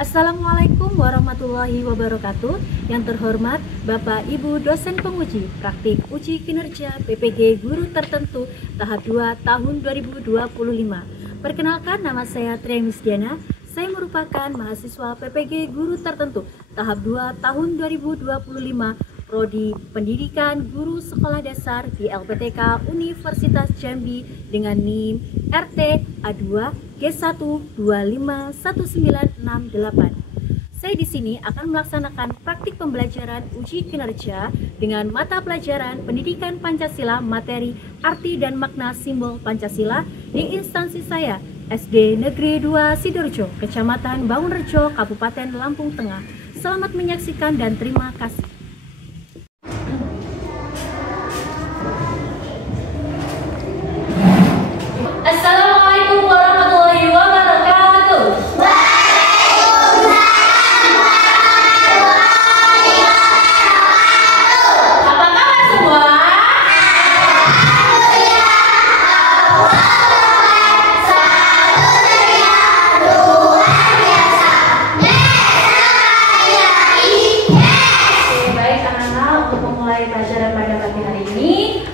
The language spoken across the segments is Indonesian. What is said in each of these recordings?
Assalamualaikum warahmatullahi wabarakatuh. Yang terhormat Bapak Ibu dosen penguji praktik uji kinerja PPG Guru Tertentu tahap 2 tahun 2025. Perkenalkan, nama saya Tria Misdiana. Saya merupakan mahasiswa PPG Guru Tertentu tahap 2 tahun 2025, Prodi Pendidikan Guru Sekolah Dasar di LPTK Universitas Jambi dengan NIM RT A2 G1 251968. Saya di sini akan melaksanakan praktik pembelajaran uji kinerja dengan mata pelajaran Pendidikan Pancasila materi arti dan makna simbol Pancasila di instansi saya, SD Negeri 2 Sidoarjo, Kecamatan Bangunrejo, Kabupaten Lampung Tengah. Selamat menyaksikan dan terima kasih. Assalamualaikum warahmatullahi wabarakatuh. Apa kabar semua? Baik anak-anak, untuk memulai pelajaran pada pagi hari ini,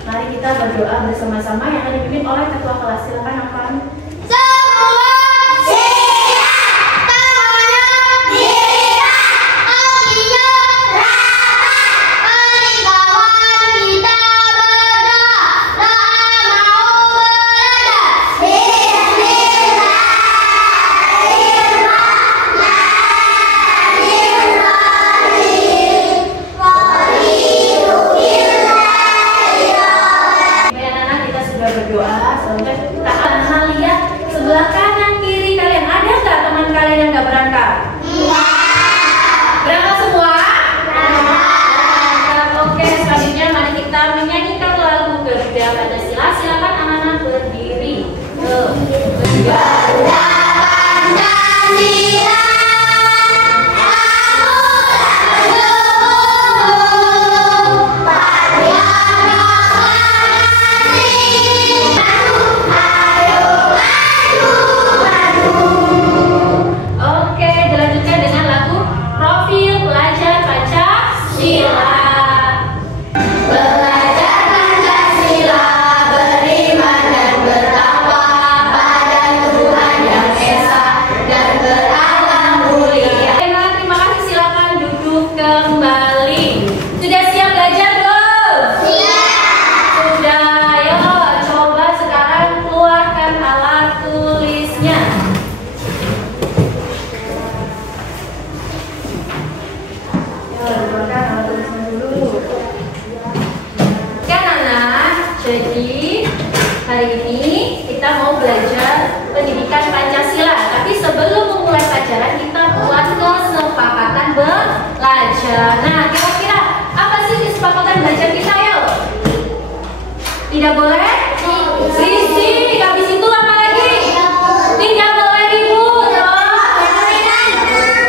mari kita berdoa bersama-sama yang akan dipimpin oleh ketua kelas. Silakan Afan. Jadi hari ini kita mau belajar pendidikan Pancasila. Tapi sebelum memulai pelajaran kita buat kesepakatan belajar. Nah, kira-kira apa sih kesepakatan belajar kita yuk? Tidak boleh berisik. Habis itu apa lagi? Tidak boleh ribut.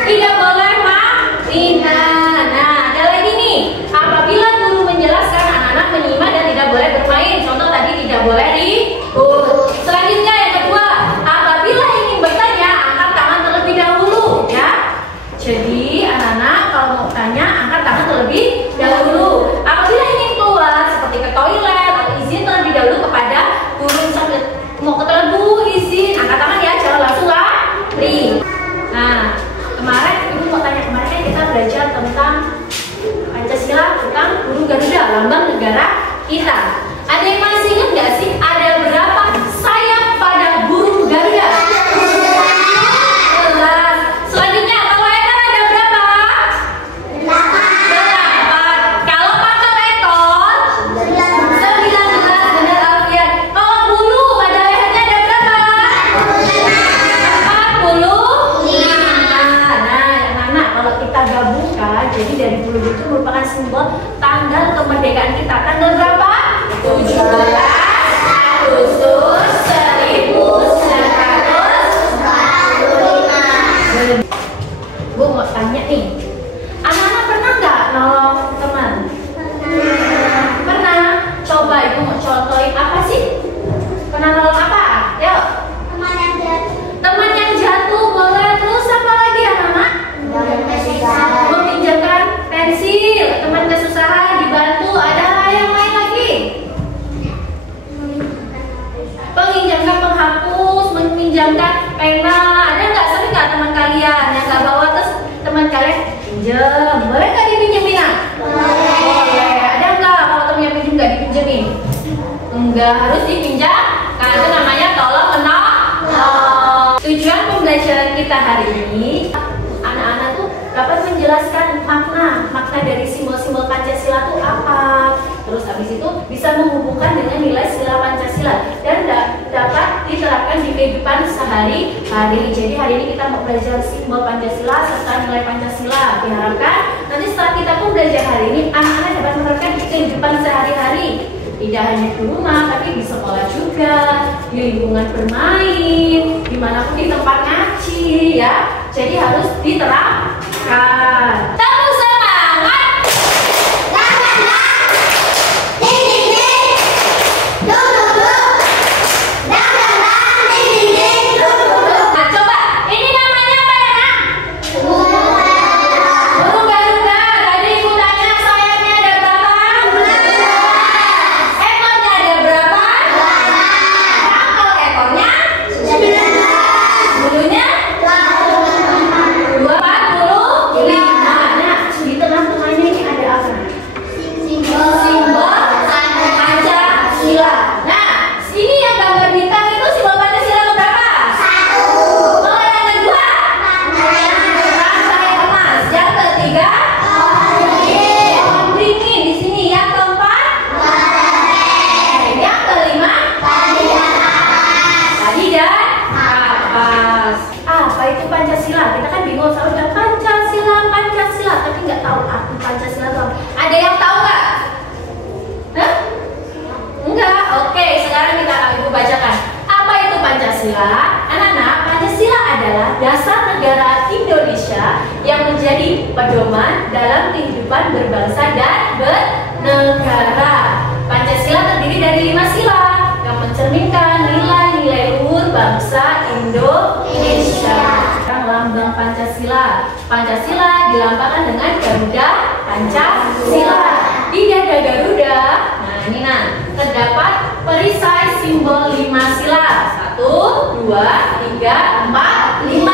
Tidak boleh menghina. Nah, ada lagi nih. Apabila guru menjelaskan, anak-anak menyimak dan tidak boleh bermain. Contoh tadi tidak boleh ribut. Selanjutnya yang kedua, apabila ingin bertanya, angkat tangan terlebih dahulu, ya. Jadi anak-anak kalau mau tanya, angkat tangan terlebih dahulu. Apabila ingin keluar seperti ke toilet atau izin terlebih dahulu kepada guru. Sambil mau ke toilet, Bu, izin, angkat tangan ya, jangan langsung lari. Nah, kemarin ibu mau tanya, kemarin kan kita belajar tentang Pancasila, tentang burung Garuda, lambang negara kita. Ada yang masih ingat nggak sih ada berapa sayap pada burung Garuda? 11. Selanjutnya kalau ekor ada berapa? 8. Kalau pangkal ekor 19. Benar Alfian. Kalau bulu pada lehernya ada berapa? 45. Nah, yang mana kalau kita gabungkan, jadi dari bulu itu merupakan simbol tanggal kemerdekaan kita. Tanggal berapa? 17 Agustus 1945. Bu mau tanya nih, anak-anak pernah nggak nolong teman? Pernah. Coba ibu mau contohin apa sih? Pernah nolong apa? Yuk. Teman yang jatuh boleh. Terus apa lagi anak-anak? Enggak harus dipinjam, karena itu namanya tolong menolong. Tujuan pembelajaran kita hari ini, anak-anak tuh dapat menjelaskan makna dari simbol-simbol Pancasila itu apa. Terus habis itu bisa menghubungkan dengan nilai sila Pancasila dan dapat diterapkan di kehidupan sehari-hari. Jadi hari ini kita mau belajar simbol Pancasila serta nilai Pancasila. Diharapkan nanti setelah kita pun belajar hari ini, anak-anak dapat menerapkan di kehidupan sehari-hari. Tidak hanya di rumah, tapi di sekolah juga, di lingkungan bermain, dimanapun di tempat ngaji ya. Jadi harus diterapkan. Tepuk semangat. Nah, coba ini namanya apa ya, Nak? Burung garuda. Tadi ibu tanya sayapnya ada berapa? Ekornya ada berapa? Nah, kalau ekornya? 19. Bulunya? 45. Nah, di tengah-tengahnya ini ada apa? Simbol Pancasila. Nah, ini yang gambar bintang itu simbol Pancasila berapa? 1. Kalau yang kedua? Rantai emas. Yang ketiga? Pohon beringin. Di sini yang keempat? Yang kelima? Tadi dan kapas. Apa itu Pancasila? Kita kan bingung selalu bilang Pancasila, tapi nggak tahu arti Pancasila itu apa. Ada yang tahu nggak? Hah? Enggak? Oke, sekarang kita akan ibu bacakan. Apa itu Pancasila? Anak-anak, Pancasila adalah dasar negara Indonesia yang menjadi pedoman dalam kehidupan berbangsa dan bernegara. Pancasila terdiri dari 5 sila yang mencerminkan nilai-nilai luhur bangsa Indonesia. Lambang Pancasila. Pancasila dilambangkan dengan Garuda Pancasila. Di dada Garuda, nah ini terdapat perisai simbol 5 sila. 1, 2, 3, 4, 5.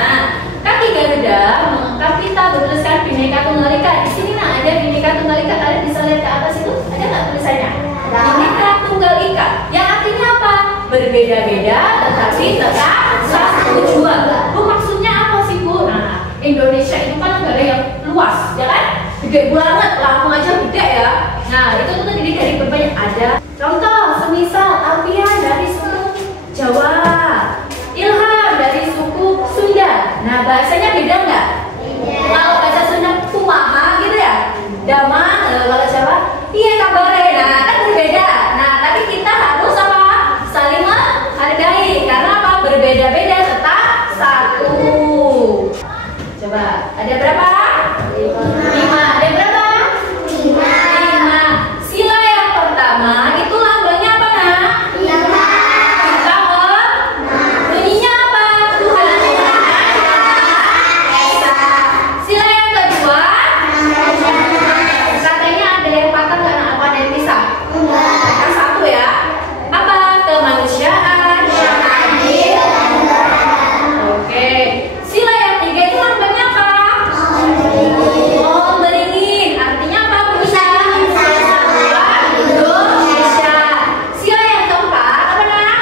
Nah, kaki Garuda mengangkat kita bertuliskan Bhinneka Tunggal Ika. Di sini ada Bhinneka Tunggal Ika. Kalian bisa lihat ke atas itu, ada nggak tulisannya? Bhinneka Tunggal Ika. Yang artinya apa? Berbeda-beda tetapi tetap satu jua. Bu, maksudnya apa sih, Bu? Nah, Indonesia itu kan negara yang luas, ya kan? Gede banget, Lampung aja gede ya. Nah, itu tuh terdiri dari berbagai ada. Contoh, semisal Alfian dari suku Jawa, Ilham dari suku Sunda. Nah, bahasanya beda nggak? Kalau bahasa Sunda kumaha gitu ya, damang. Kalau Jawa, iya kabare. Nah, kan berbeda. Nah, tapi kita harus apa? Saling menghargai. Karena apa? Berbeda-beda tetap satu. Coba, ada berapa? 5. Ada berapa? 5. Sila yang pertama itu lambangnya apa, Nak? Bintang. Bunyinya apa? Tuhan Esa. Sila yang kedua, katanya ada yang patah karena apa? Ada yang pisah? Kan 1 ya. Apa? Kemanusiaan yang adil. Oke. Sila yang 3 itu lambangnya apa? Pohon beringin. Artinya apa, Bu Nisa? Indonesia. Sila yang keempat apa, Nak?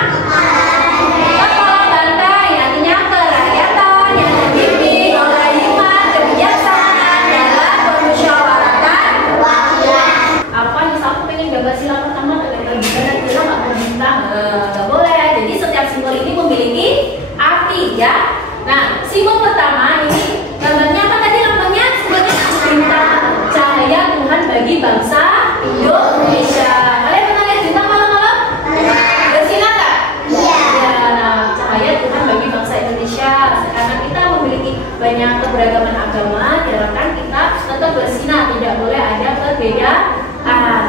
Kepala bantai. Artinya kerakyatan yang dipimpin oleh hikmat kebijaksanaan dalam permusyawaratan rakyat. Apa nih, aku pengen gambar sila pertama dengan bintang, kita nggak mau bintang, nggak boleh. Jadi setiap simbol ini memiliki arti ya. Nah, simbol pertama ini gambarnya apa tadi? Lambangnya sebagai bintang, cahaya Tuhan bagi bangsa Indonesia. Kalian pernah lihat bintang malam-malam? Bersinar nggak? Iya. Nah, cahaya Tuhan bagi bangsa Indonesia. Karena kita memiliki banyak keberagaman agama, diharapkan kita tetap bersinar, tidak boleh ada perbedaan.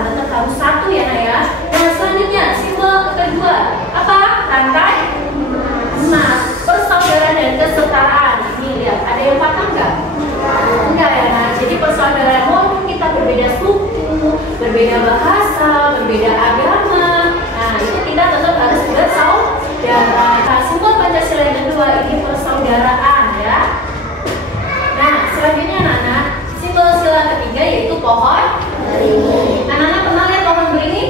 Tetap harus satu ya, Nak ya. Nah, selanjutnya simbol kedua apa? Rantai emas. Persaudaraan dan kesetaraan. Ini lihat, ada yang patah nggak? Enggak ya. Nah, jadi persaudaraan walaupun kita berbeda suku, berbeda bahasa, berbeda agama, nah itu kita tetap harus bersaudara. Nah, simbol Pancasila yang kedua ini persaudaraan ya. Nah, selanjutnya anak-anak, simbol sila ketiga yaitu pohon beringin. Anak-anak pernah lihat pohon beringin?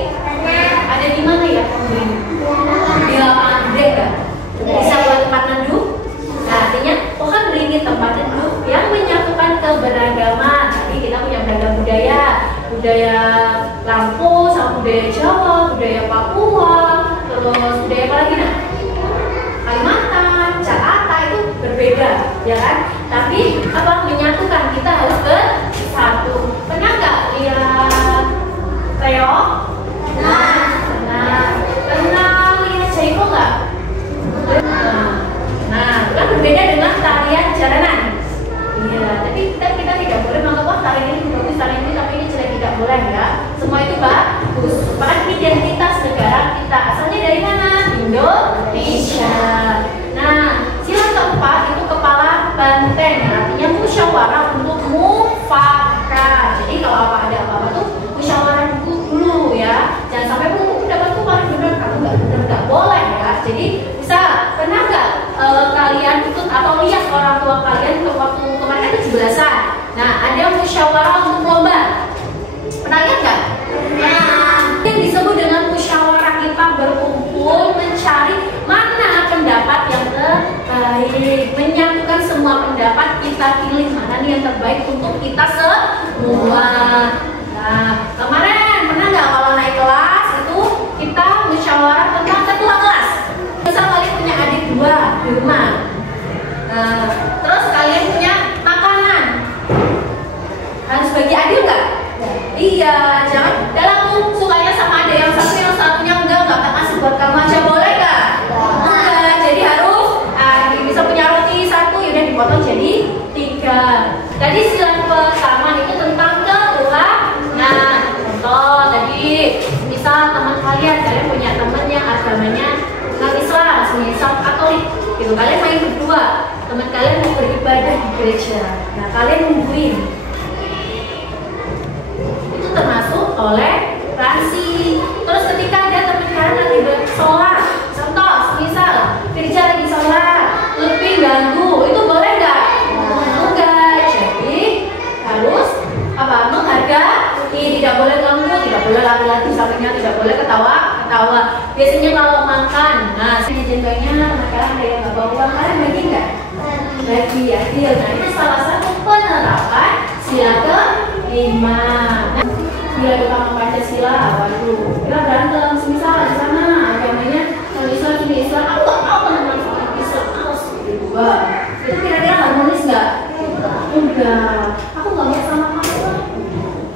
Ada di mana tempat duduk yang menyatukan keberagaman. Tapi kita punya beragam budaya, budaya Lampung sama budaya Jawa, budaya Papua, terus budaya apa lagi nah? Kalimantan, Jakarta itu berbeda, ya kan? Tapi apa menyatukan kita harus bersatu. Pernah nggak lihat reog? Nah, pernah lihat jaiko nggak? Nah, kan berbeda dengan tarian jaranan. Iya, tapi kita tidak boleh menganggap wah tarian ini bagus, tarian ini tapi ini jelek, tidak boleh ya. Semua itu bagus. Bahkan identitas negara kita asalnya dari mana? Indonesia. Nah, sila keempat itu kepala banteng, artinya musyawarah untuk mufakat. Jadi kalau ada apa-apa tuh musyawarah dulu ya. Jangan sampai pendapatku paling benar, kamu nggak boleh ya. Jadi bisa pernah nggak kalian ikut atau lihat orang tua kalian waktu kemarin kan 17-an. Nah, ada musyawarah untuk lomba. Pernah lihat nggak? Nah, yang disebut dengan musyawarah kita berkumpul mencari mana pendapat yang terbaik, menyatukan semua pendapat, kita pilih mana nih yang terbaik untuk kita semua. Nah, kemarin pernah nggak kalau naik kelas itu kita musyawarah tentang ketua kelas. Misal kalian punya adik 2 di rumah, terus kalian punya makanan, harus bagi adil nggak? Iya, jangan dalam sukanya sama ada yang satunya enggak kasih buat kamu aja, boleh nggak? Enggak, jadi harus bisa punya roti 1 yaudah dipotong jadi 3. Tadi sila pertama itu tentang ketuhanan. Contoh tadi, misal teman kalian punya teman yang agamanya Islam, misal Katolik, gitu. Kalian main berdua, teman kalian mau beribadah di gereja. Nah, kalian nungguin. Itu termasuk toleransi. Terus ketika ada teman kalian lagi sholat, contoh, misal kerja lagi sholat, lebih ganggu, itu boleh nggak? Enggak. Jadi harus apa? Menghargai, tidak boleh ganggu, tidak boleh lari-lari sampingnya, tidak boleh ketawa. Biasanya kalau makan, nah jenjangnya teman-teman ada yang nggak bawa uang, kalian bagi nggak? Bagi adil. Nah, itu salah satu penerapan sila ke-5. Nah, bila kita mau Pancasila, waduh, kita berantem, semisal di sana agamanya Islam, aku nggak mau teman-teman orang Islam, harus berdua. Itu kira-kira harmonis nggak? Enggak. Aku nggak mau sama kamu,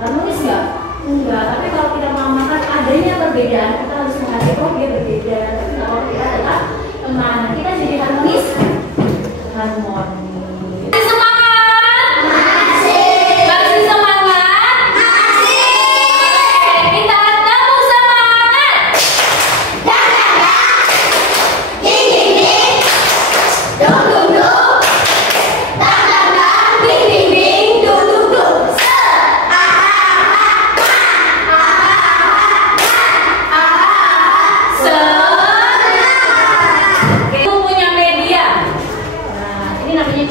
harmonis nggak? Enggak. Tapi kalau kita mau makan adanya perbedaan, kita harus menghargai kok dia berbeda. Tapi kalau kita adalah teman, kita jadi harmonis. Semangat! Masih semangat? Oke, kita tepuk semangat.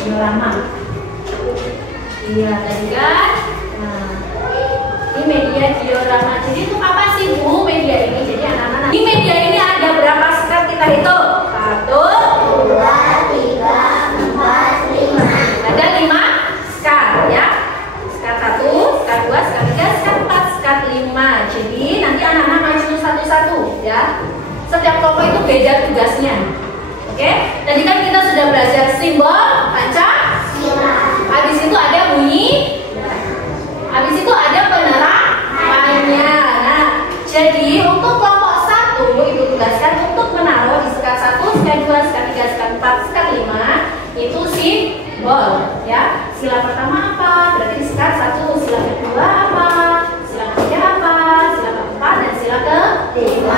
Diorama. Iya, tadi kan. Nah, ini media diorama. Jadi itu apa sih Bu media ini? Jadi anak-anak. Di media ini ada berapa sekat kita hitung? 1, 2, 3, 4, 5. Ada 5 sekat ya. Sekat 1, sekat 2, sekat 3, sekat 4, sekat 5. Jadi nanti anak-anak maju satu-satu ya. Setiap kelompok itu beda tugasnya. Oke, tadi kan kita sudah belajar simbol Pancasila. Habis itu ada bunyi. Habis itu ada penerapannya. Nah, jadi untuk kelompok 1 Ibu tugaskan untuk menaruh di sekat 1, sekat 2, sekat 3, sekat 4, sekat 5 itu simbol ya. Sila pertama apa? Berarti sekat 1. Sila kedua apa? Sila ketiga apa? Sila keempat dan sila ke-5.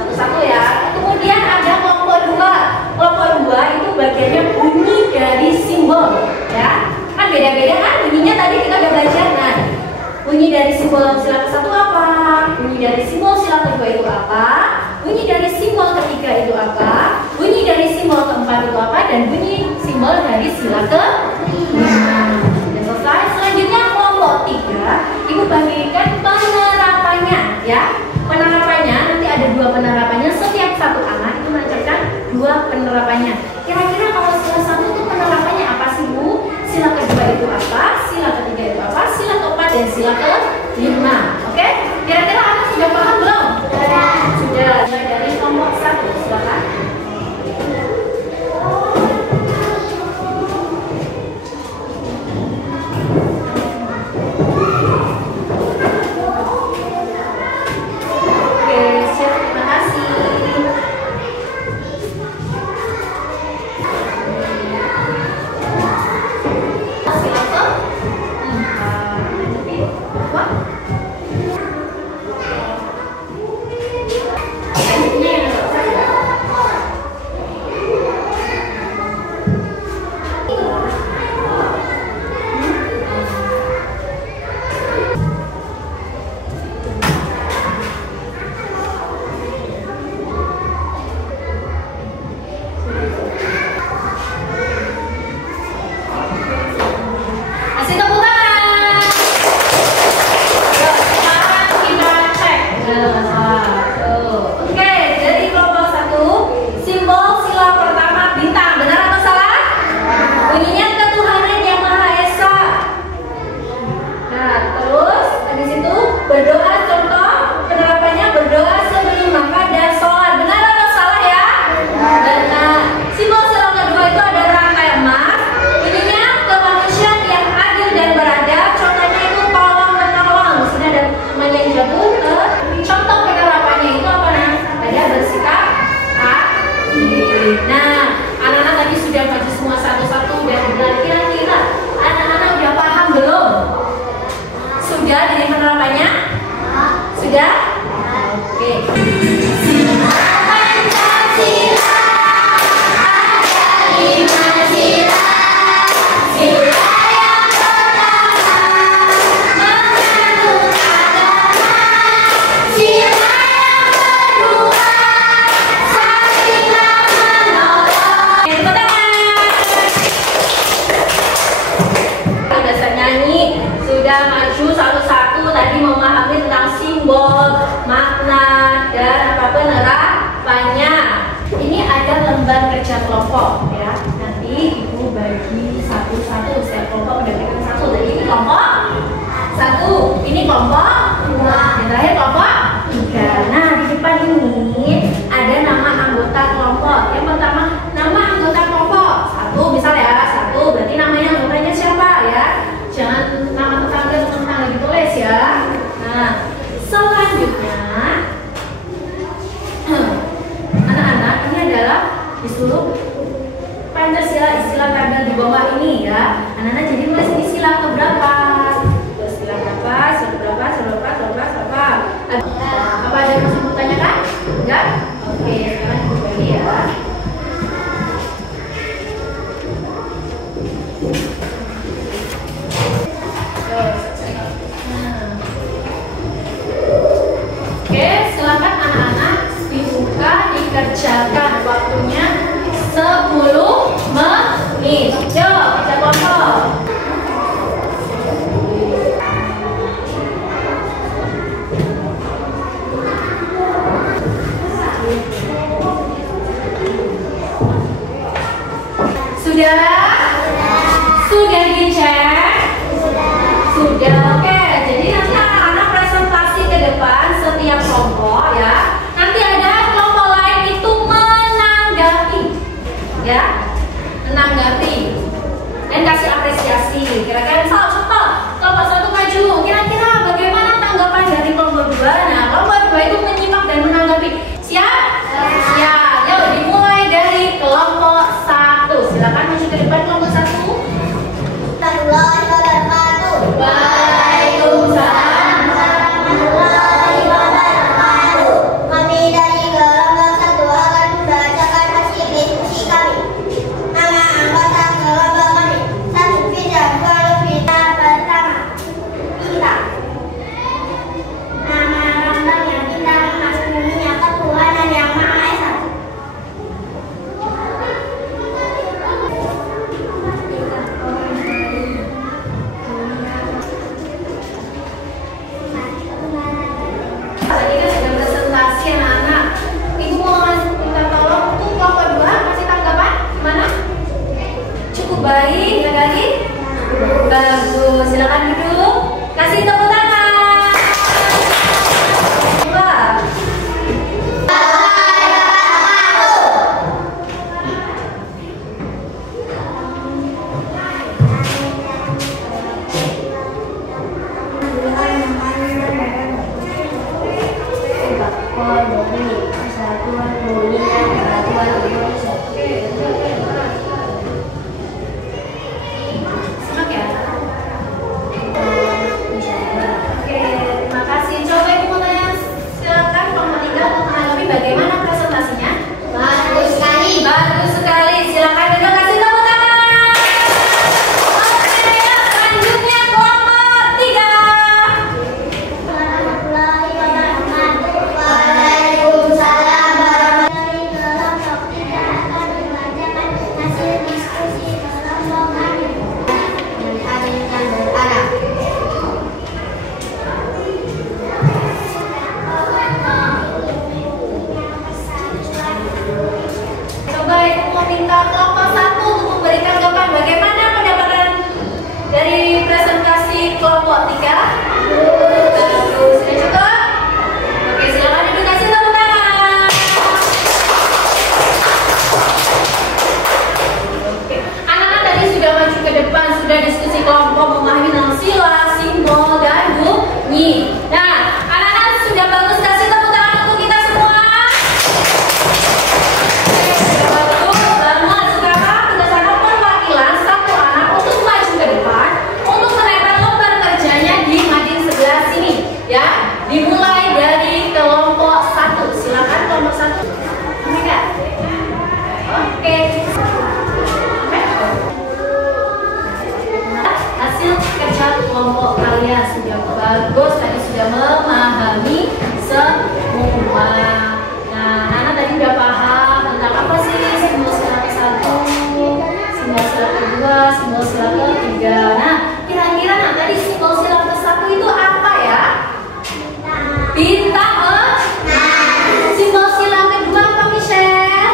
Satu-satu ya. Kemudian ada kelompok 2. Kelompok 2 itu bagiannya bunyi dari simbol ya. Kan beda-beda kan bunyinya, tadi kita udah belajar. Nah, bunyi dari simbol sila ke-1 apa? Bunyi dari simbol sila kedua itu apa? Bunyi dari simbol ketiga itu apa? Bunyi dari simbol keempat itu apa? Dan bunyi simbol dari sila ke-5. Sudah selesai. Selanjutnya kelompok 3 Ibu bagikan penerapannya ya. Penerapannya nanti ada 2 penerapannya. Setiap satu anak itu mengajarkan 2 penerapannya. Kira-kira kalau sila 1 itu penerapannya apa sih Bu? penerapannya? Sudah? Oke. Sudah maju satu-satu tadi memahami tentang simbol, makna, dan apa penerapannya. Ini ada lembar kerja kelompok ya. Nanti ibu bagi satu-satu. Setiap kelompok mendapatkan satu. Jadi ini kelompok satu, ini kelompok dua, yang terakhir kelompok tiga. Nah di depan ini ada nama anggota kelompok. Yang pertama nama anggota kelompok satu, misal ya satu. Berarti namanya anggotanya siapa ya? Jangan nama tetangga ditulis ya. Nah, selanjutnya anak-anak ini adalah disuruh Pancasila istilah tabel di bawah ini ya. Anak-anak jadi nulis ini sila keberapa? Sila berapa? Sila berapa? Sila berapa? Sila berapa? Sila berapa? Apa ada yang masih mau tanyakan? Enggak? Oke, sekarang ibu bagi ya. Oke, silakan anak-anak dibuka, dikerjakan. Waktunya 10 menit. Yuk, kerja kelompok. Sudah? Sudah dicek? Sudah. Oke, jadi nanti anak-anak presentasi ke depan setiap kelompok ya. Nanti ada kelompok lain itu menanggapi ya, menanggapi dan kasih apresiasi. Kira-kira misal contoh kelompok satu maju, kira-kira bagaimana tanggapan dari kelompok dua? Nah, kelompok dua itu menyimak dan menanggapi. Siap? Siap. Yuk dimulai dari kelompok satu. Silakan maju ke depan kelompok satu. Waalaikumsalam warahmatullahi wabarakatuh. Kami dari kelompok satu akan membacakan hasil diskusi kami. Nama anggota kelompok kami: satu Fida, dua Lufita. Pertama Pita. Nama lambang yang kita mengakuinya ketuhanan yang Maha Esa. sudah bagus, tadi sudah memahami semua. Nah, Nana tadi udah paham tentang apa sih simbol sila ke-1, simbol sila ke-2, simbol sila ke-3. Nah, kira-kira nah tadi simbol sila ke-1 itu apa ya? Bintang. Simbol sila kedua apa, Michelle?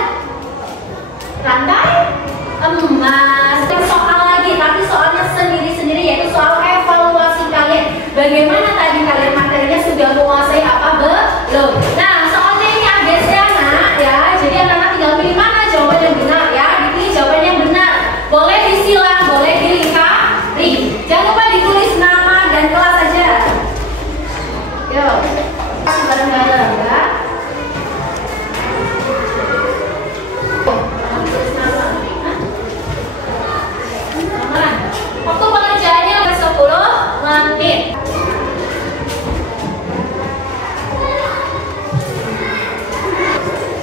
Rantai emas. Soal lagi, tapi soalnya sendiri-sendiri, yaitu soal evaluasi kalian. Bagaimana tadi kalian materinya sudah menguasai apa belum? Nah, soalnya ini agak anak ya. Jadi anak-anak tinggal pilih mana jawaban yang benar ya. Dipilih jawaban yang benar. Boleh disilang, boleh dilingkari. Jangan lupa ditulis nama dan kelas saja. Yuk, kasih bareng-bareng ya. Waktu pengerjaannya 10 menit.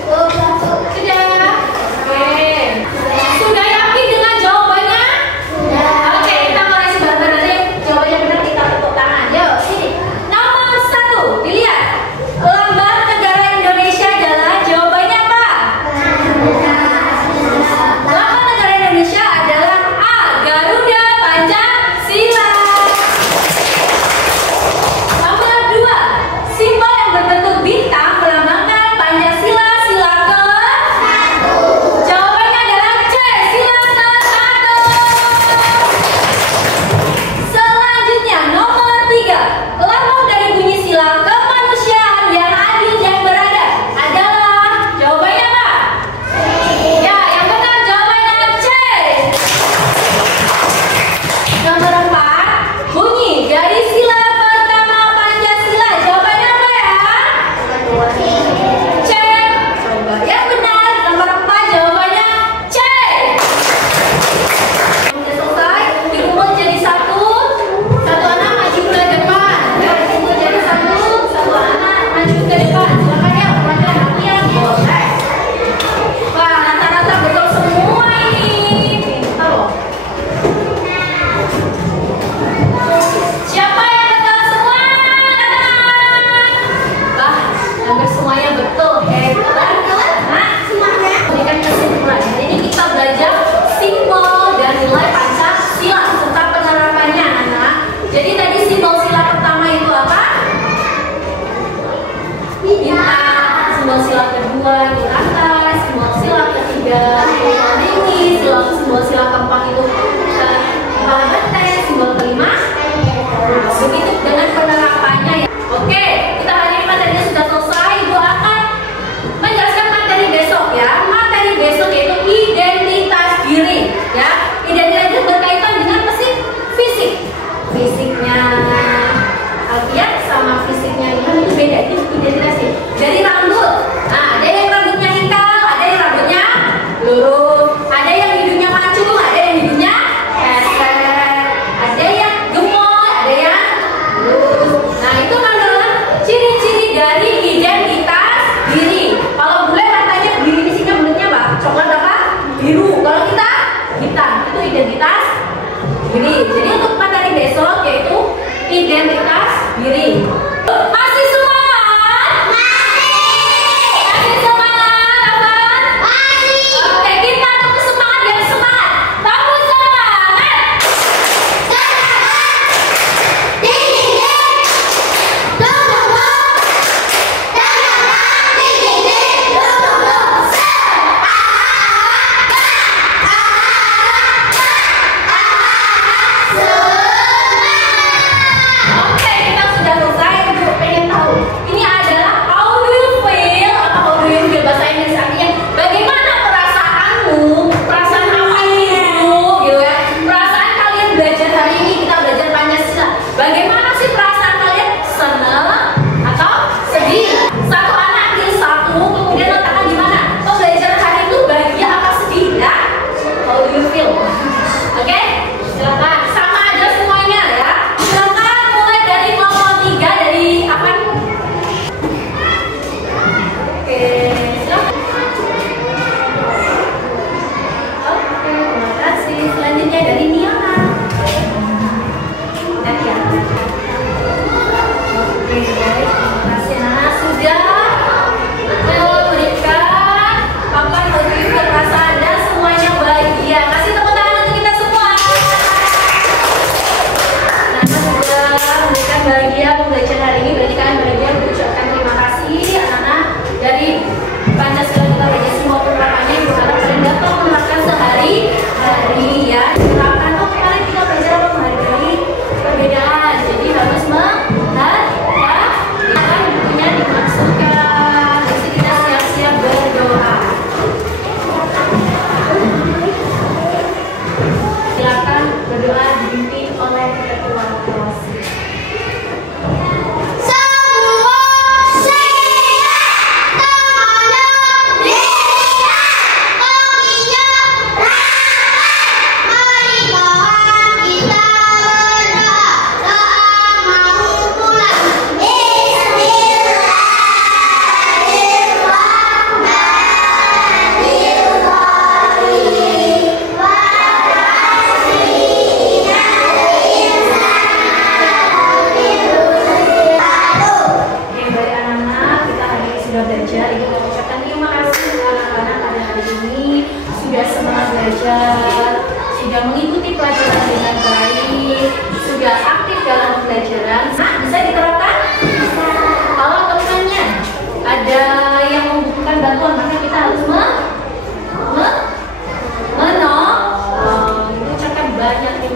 Sudah? Oke. Sudah yakin dengan jawabannya? Sudah. Oke, kita mulai sebentar nanti jawabannya benar kita tepuk tangan. Yuk, sini. Nomor 1, dilihat. Lambang negara Indonesia adalah jawabannya apa? Lambang negara Indonesia adalah A. Garuda Pancasila. Nomor 2, simbol yang berbentuk bintang melambangkan Pancasila sila ke-1. Jawabannya adalah C. Sila ke-1. Selanjutnya nomor 3, lambang dari bunyi sila kemanusiaan yang adil dan beradab adalah jawabannya apa? Ya, yang benar jawabannya C. Nomor 4, bunyi dari sila pertama Pancasila. Jawabannya apa ya? C. Coba yang benar. Nomor 4 jawabannya C. Sudah selesai. Dikumpul jadi satu. Satu anak maju ke depan. Ya, dikumpul jadi satu. Satu anak maju ke depan. Silakan ya, pelajaran latihan boleh. Wah, rata-rata betul semua ini. Pintar loh. Siapa yang betul semua? Wah, hampir semuanya betul. Hebat. Nah, ini kan kesimpulan. Jadi kita belajar simbol dan nilai Pancasila serta penerapannya, anak. Jadi tadi simbol sila pertama itu apa? Bintang. Simbol sila kedua itu rantai. Simbol sila ketiga itu tinggi. Simbol sila keempat itu kepala benteng. Simbol kelima begitu dengan penerapannya ya. Oke, kita hari ini materinya sudah selesai. Ibu akan menjelaskan materi besok ya. Materi besok yaitu identitas diri ya. Identitas itu berkaitan dengan fisik. Fisiknya Alfian sama fisiknya Ilham itu beda. Itu identitasnya. Dari rambut. Nah, ada yang rambutnya ikal, ada yang rambutnya lurus, ada yang hidungnya mancung, ada yang hidungnya esek, ada yang gemuk, ada yang lurus. Nah, itu adalah ciri-ciri dari identitas diri. Kalau bule matanya berdiri di sini, mulutnya apa? Coklat apa? Biru. Kalau kita hitam, itu identitas diri. Jadi untuk materi besok yaitu identitas diri. Masih semangat? Masih semangat, apa? Oke, kita tunggu semangat yang semangat. Kamu semangat? Oke, kita sudah selesai.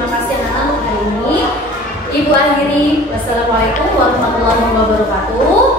Terima kasih anak-anak untuk hari ini. Ibu akhiri. Wassalamualaikum warahmatullahi wabarakatuh.